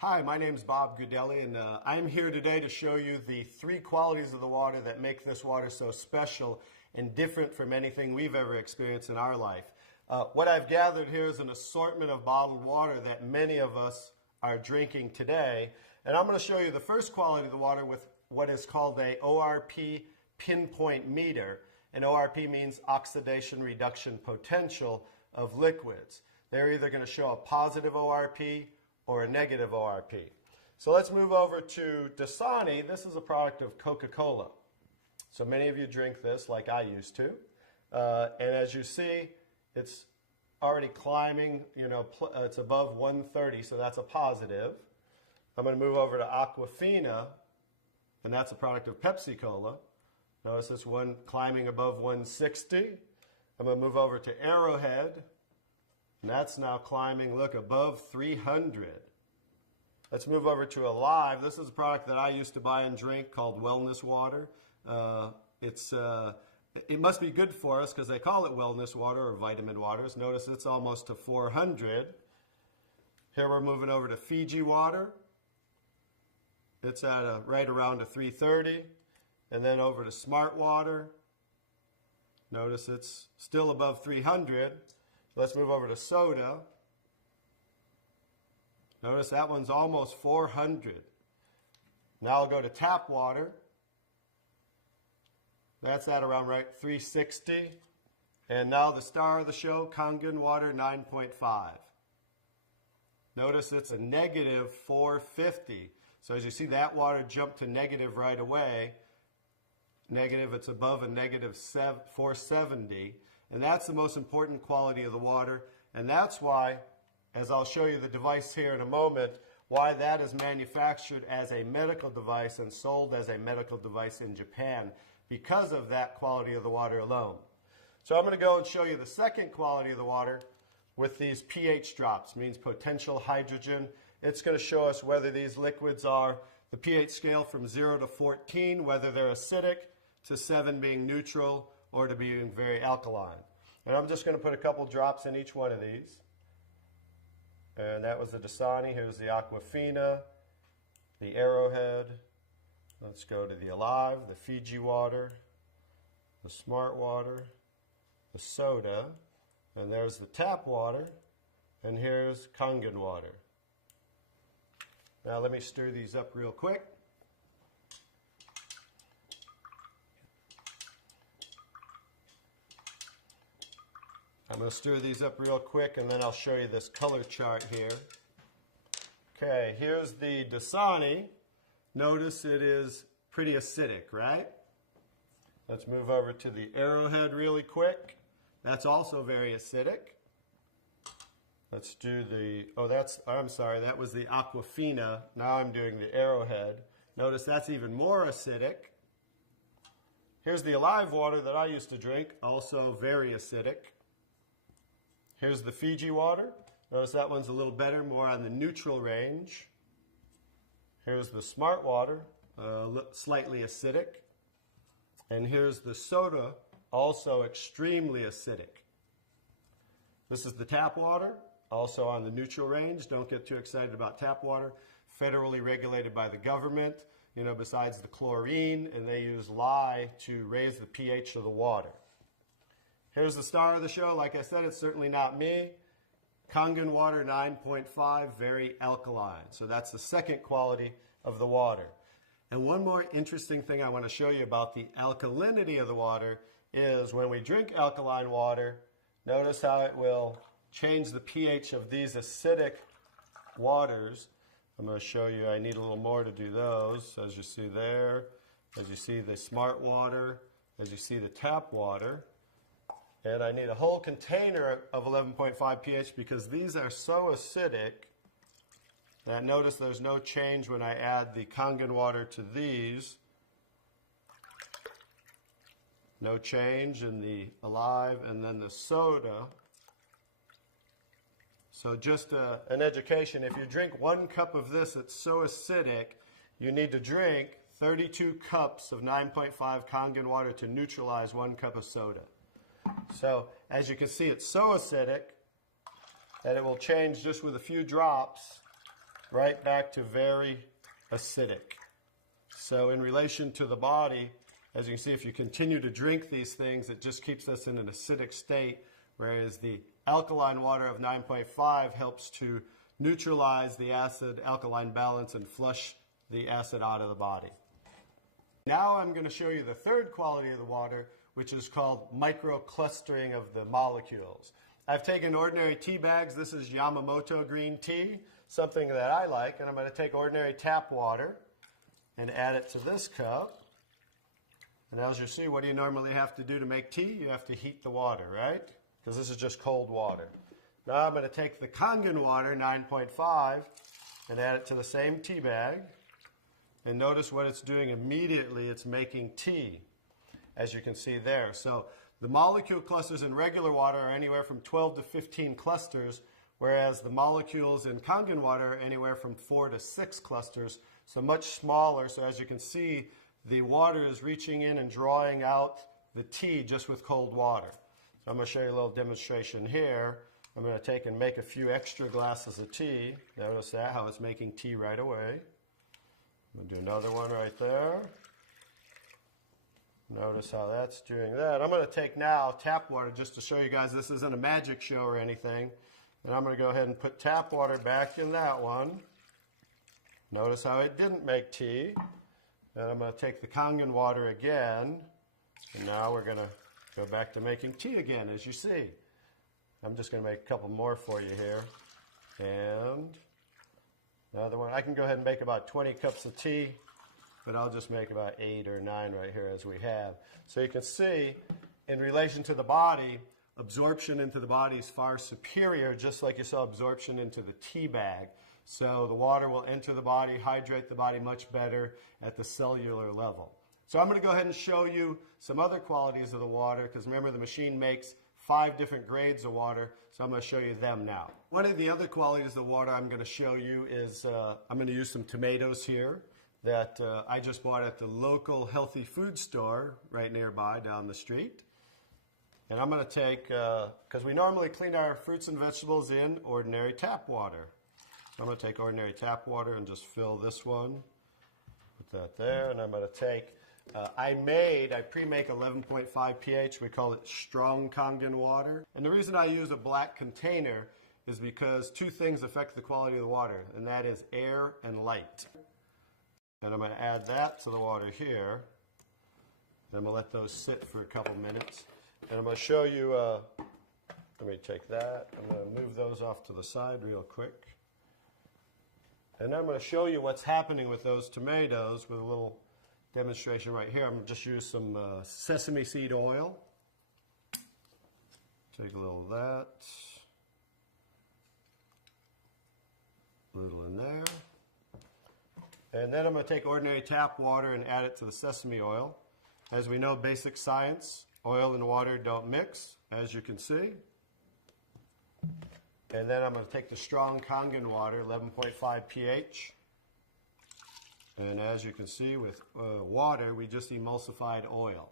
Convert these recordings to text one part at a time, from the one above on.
Hi, my name is Bob Gudelli, and I'm here today to show you the three qualities of the water that make this water so special and different from anything we've ever experienced in our life. What I've gathered here is an assortment of bottled water that many of us are drinking today, and I'm going to show you the first quality of the water with what is called a ORP pinpoint meter, and ORP means oxidation reduction potential of liquids. They're either going to show a positive ORP or a negative ORP. So let's move over to Dasani. This is a product of Coca-Cola. So many of you drink this like I used to. And as you see, it's already climbing, it's above 130, so that's a positive. I'm going to move over to Aquafina, and that's a product of Pepsi-Cola. Notice this one climbing above 160. I'm going to move over to Arrowhead, and that's now climbing, look, above 300. Let's move over to Alive. This is a product that I used to buy and drink called Wellness Water. It must be good for us because they call it wellness water or vitamin waters. Notice it's almost to 400. Here we're moving over to Fiji water. It's at right around a 330. And then over to Smart Water. Notice it's still above 300. Let's move over to soda. Notice that one's almost 400. Now I'll go to tap water. That's at around 360. And now the star of the show, Kangen water 9.5. Notice it's a negative 450. So as you see, that water jumped to negative right away. Negative, it's above a negative 470. And that's the most important quality of the water. And that's why, as I'll show you the device here in a moment, why that is manufactured as a medical device and sold as a medical device in Japan, because of that quality of the water alone. So I'm going to go and show you the second quality of the water with these pH drops, means potential hydrogen. It's going to show us whether these liquids are the pH scale from 0 to 14, whether they're acidic, to 7 being neutral, or to being very alkaline. And I'm just going to put a couple drops in each one of these. And that was the Dasani. Here's the Aquafina, the Arrowhead. Let's go to the Alive, the Fiji water, the Smart water, the soda, and there's the tap water, and here's Kangen water. Now let me stir these up real quick. I'm going to stir these up real quick, and then I'll show you this color chart here. Okay, here's the Dasani. Notice it is pretty acidic, right? Let's move over to the Arrowhead really quick. That's also very acidic. Let's do the, I'm sorry, that was the Aquafina. Now I'm doing the Arrowhead. Notice that's even more acidic. Here's the Alive water that I used to drink, also very acidic. Here's the Fiji water. Notice that one's a little better, more on the neutral range. Here's the Smart water, slightly acidic. And here's the soda, also extremely acidic. This is the tap water, also on the neutral range. Don't get too excited about tap water. Federally regulated by the government, besides the chlorine, and they use lye to raise the pH of the water. Here's the star of the show. Like I said, it's certainly not me. Kangen water 9.5, very alkaline. So that's the second quality of the water. And one more interesting thing I want to show you about the alkalinity of the water is when we drink alkaline water, notice how it will change the pH of these acidic waters. I'm going to show you, I need a little more to do those. As you see there, as you see the Smart water, as you see the tap water. And I need a whole container of 11.5 pH because these are so acidic that notice there's no change when I add the Kangen water to these. No change in the Alive, and then the soda. So just an education, if you drink 1 cup of this, it's so acidic, you need to drink 32 cups of 9.5 Kangen water to neutralize 1 cup of soda. So as you can see, it's so acidic that it will change just with a few drops right back to very acidic. So in relation to the body, as you can see, if you continue to drink these things, it just keeps us in an acidic state, whereas the alkaline water of 9.5 helps to neutralize the acid-alkaline balance and flush the acid out of the body. Now I'm going to show you the third quality of the water, which is called microclustering of the molecules. I've taken ordinary tea bags. This is Yamamoto green tea, something that I like, and I'm going to take ordinary tap water and add it to this cup. And as you see, what do you normally have to do to make tea? You have to heat the water, right? Because this is just cold water. Now I'm going to take the Kangen water, 9.5, and add it to the same tea bag. And notice what it's doing immediately. It's making tea, as you can see there. So the molecule clusters in regular water are anywhere from 12 to 15 clusters, whereas the molecules in Kangen water are anywhere from 4 to 6 clusters, so much smaller. So as you can see, the water is reaching in and drawing out the tea just with cold water. So I'm going to show you a little demonstration here. I'm going to take and make a few extra glasses of tea. Notice that, how it's making tea right away. I'm going to do another one right there. Notice how that's doing that. I'm going to take now tap water just to show you guys this isn't a magic show or anything. And I'm going to go ahead and put tap water back in that one. Notice how it didn't make tea. And I'm going to take the Kangen water again. And now we're going to go back to making tea again, as you see. I'm just going to make a couple more for you here. And another one. I can go ahead and make about 20 cups of tea, but I'll just make about 8 or 9 right here as we have. So you can see, in relation to the body, absorption into the body is far superior, just like you saw absorption into the tea bag. So the water will enter the body, hydrate the body much better at the cellular level. So I'm going to go ahead and show you some other qualities of the water, because remember the machine makes 5 different grades of water, so I'm going to show you them now. One of the other qualities of the water I'm going to show you is I'm going to use some tomatoes here that I just bought at the local healthy food store right nearby down the street. And I'm going to take, because we normally clean our fruits and vegetables in ordinary tap water. So I'm going to take ordinary tap water and just fill this one. Put that there, and I'm going to take, I pre-make 11.5 pH. We call it strong Kangen water. And the reason I use a black container is because 2 things affect the quality of the water, and that is air and light. And I'm going to add that to the water here. Then we'll let those sit for a couple minutes. And I'm going to show you, let me take that. I'm going to move those off to the side real quick. And I'm going to show you what's happening with those tomatoes with a little demonstration right here. I'm going to just use some sesame seed oil. Take a little of that. A little in there. And then I'm going to take ordinary tap water and add it to the sesame oil. As we know, basic science, oil and water don't mix, as you can see. And then I'm going to take the strong Kangen water, 11.5 pH. And as you can see, with water, we just emulsified oil.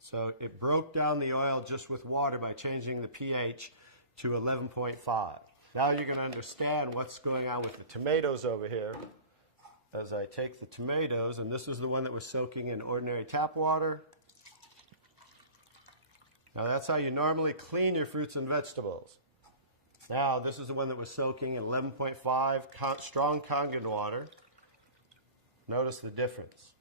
So it broke down the oil just with water by changing the pH to 11.5. Now you're going to understand what's going on with the tomatoes over here. As I take the tomatoes, and this is the one that was soaking in ordinary tap water. Now that's how you normally clean your fruits and vegetables. Now this is the one that was soaking in 11.5 strong Kangen water. Notice the difference.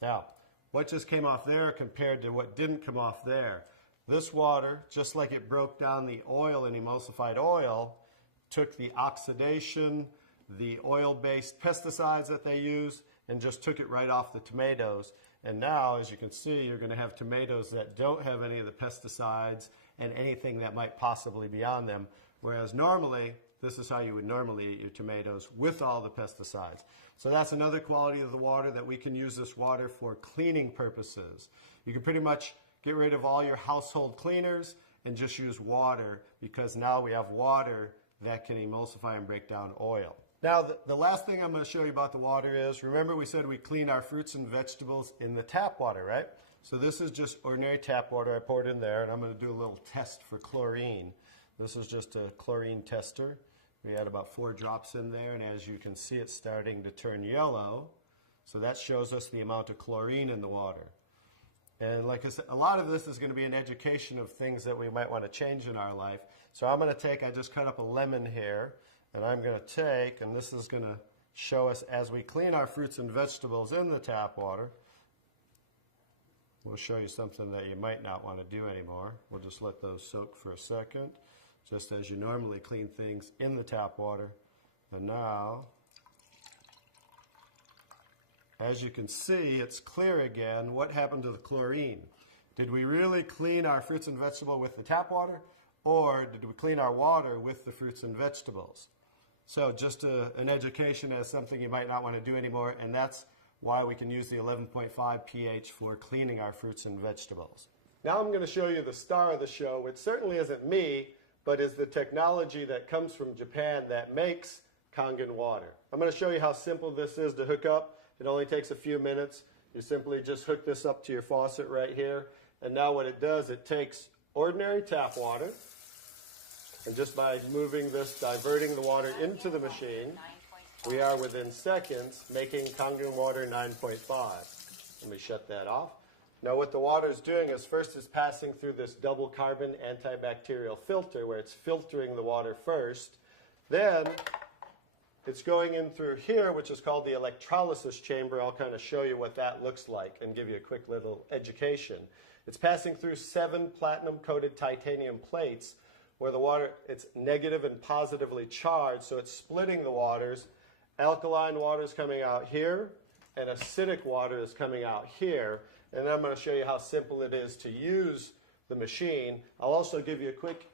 Now, what just came off there compared to what didn't come off there? This water, just like it broke down the oil in emulsified oil, took the oxidation, the oil-based pesticides that they use, and just took it right off the tomatoes. And now, as you can see, you're going to have tomatoes that don't have any of the pesticides and anything that might possibly be on them. Whereas normally, this is how you would normally eat your tomatoes with all the pesticides. So that's another quality of the water, that we can use this water for cleaning purposes. You can pretty much get rid of all your household cleaners and just use water, because now we have water that can emulsify and break down oil. Now, the last thing I'm going to show you about the water is, remember we said we clean our fruits and vegetables in the tap water, right? So this is just ordinary tap water. I poured in there, and I'm going to do a little test for chlorine. This is just a chlorine tester. We had about 4 drops in there, and as you can see, it's starting to turn yellow. So that shows us the amount of chlorine in the water. And like I said, a lot of this is going to be an education of things that we might want to change in our life. So I'm going to take, I just cut up a lemon here, and I'm going to take, and this is going to show us as we clean our fruits and vegetables in the tap water. We'll show you something that you might not want to do anymore. We'll just let those soak for a second, just as you normally clean things in the tap water. And now, as you can see, it's clear again. What happened to the chlorine? Did we really clean our fruits and vegetables with the tap water, or did we clean our water with the fruits and vegetables? So just an education as something you might not want to do anymore, and that's why we can use the 11.5 pH for cleaning our fruits and vegetables. Now I'm going to show you the star of the show, which certainly isn't me, but is the technology that comes from Japan that makes Kangen water. I'm going to show you how simple this is to hook up. It only takes a few minutes. You simply just hook this up to your faucet right here. And now what it does, it takes ordinary tap water, and just by moving this, diverting the water into the machine, we are within seconds making Kangen water 9.5. Let me shut that off. Now what the water is doing is first it's passing through this double carbon antibacterial filter where it's filtering the water first. Then it's going in through here, which is called the electrolysis chamber. I'll kind of show you what that looks like and give you a quick little education. It's passing through 7 platinum-coated titanium plates where the water, it's negative and positively charged, so it's splitting the waters. Alkaline water is coming out here, and acidic water is coming out here. And then I'm going to show you how simple it is to use the machine. I'll also give you a quick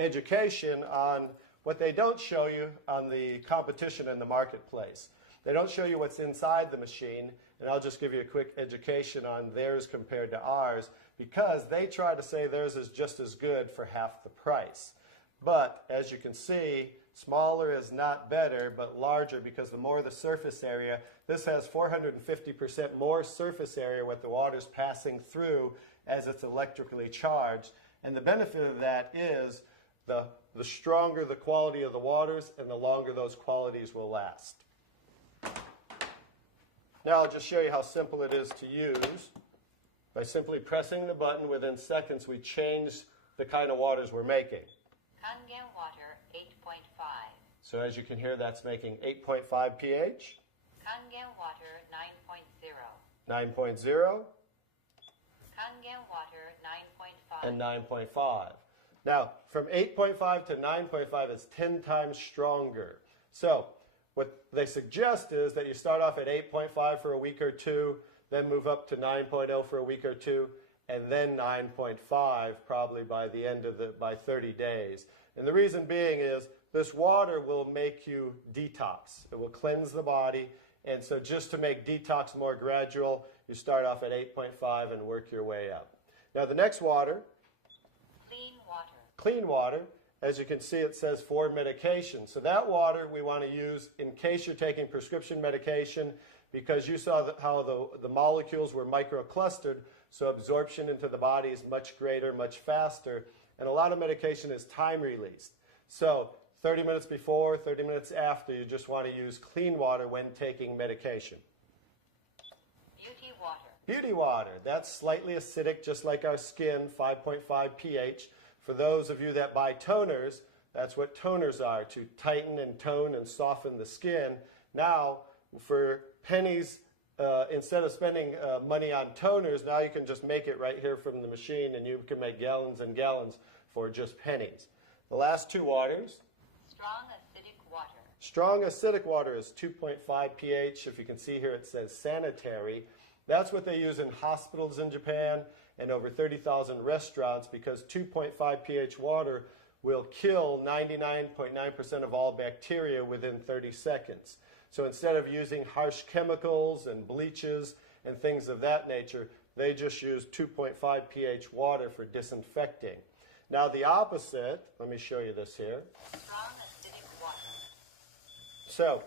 education on what they don't show you on the competition in the marketplace. They don't show you what's inside the machine, and I'll just give you a quick education on theirs compared to ours, because they try to say theirs is just as good for half the price. But as you can see, smaller is not better, but larger, because the more the surface area, this has 450% more surface area what the water's passing through as it's electrically charged. And the benefit of that is the stronger the quality of the waters and the longer those qualities will last. Now I'll just show you how simple it is to use. By simply pressing the button, within seconds we change the kind of waters we're making. Kangen water 8.5. So as you can hear, that's making 8.5 pH. Kangen water 9.0. 9.0. Kangen water 9.5. And 9.5. Now, from 8.5 to 9.5 is 10 times stronger. So what they suggest is that you start off at 8.5 for a week or two, then move up to 9.0 for a week or two, and then 9.5 probably by the end of by 30 days. And the reason being is this water will make you detox. It will cleanse the body. And so just to make detox more gradual, you start off at 8.5 and work your way up. Now the next water, Clean water. clean water, as you can see it says for medication. So that water we want to use in case you're taking prescription medication, because you saw how the molecules were microclustered, so absorption into the body is much greater, much faster, and a lot of medication is time released. So 30 minutes before, 30 minutes after, you just want to use clean water when taking medication. Beauty water. Beauty water, that's slightly acidic, just like our skin, 5.5 pH. For those of you that buy toners, that's what toners are, to tighten and tone and soften the skin. Now, for pennies, instead of spending money on toners, now you can just make it right here from the machine, and you can make gallons and gallons for just pennies. The last two waters. Strong acidic water. Strong acidic water is 2.5 pH. If you can see here, it says sanitary. That's what they use in hospitals in Japan and over 30,000 restaurants, because 2.5 pH water will kill 99.9% of all bacteria within 30 seconds. So instead of using harsh chemicals and bleaches and things of that nature, they just use 2.5 pH water for disinfecting. Now the opposite, let me show you this here. Strong acidic water. So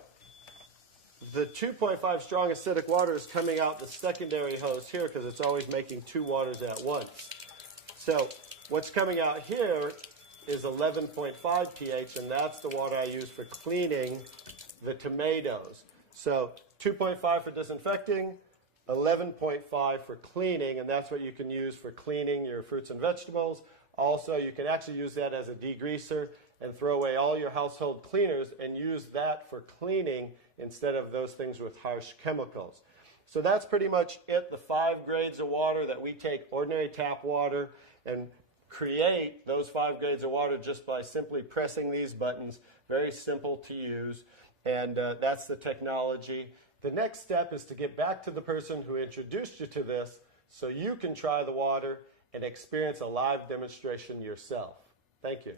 the 2.5 strong acidic water is coming out the secondary hose here, because it's always making two waters at once. So what's coming out here is 11.5 pH, and that's the water I use for cleaning the tomatoes. So 2.5 for disinfecting, 11.5 for cleaning, and that's what you can use for cleaning your fruits and vegetables. Also, you can actually use that as a degreaser and throw away all your household cleaners and use that for cleaning instead of those things with harsh chemicals. So that's pretty much it, the 5 grades of water that we take ordinary tap water and create those 5 grades of water just by simply pressing these buttons. Very simple to use, and that's the technology. The next step is to get back to the person who introduced you to this so you can try the water and experience a live demonstration yourself. Thank you.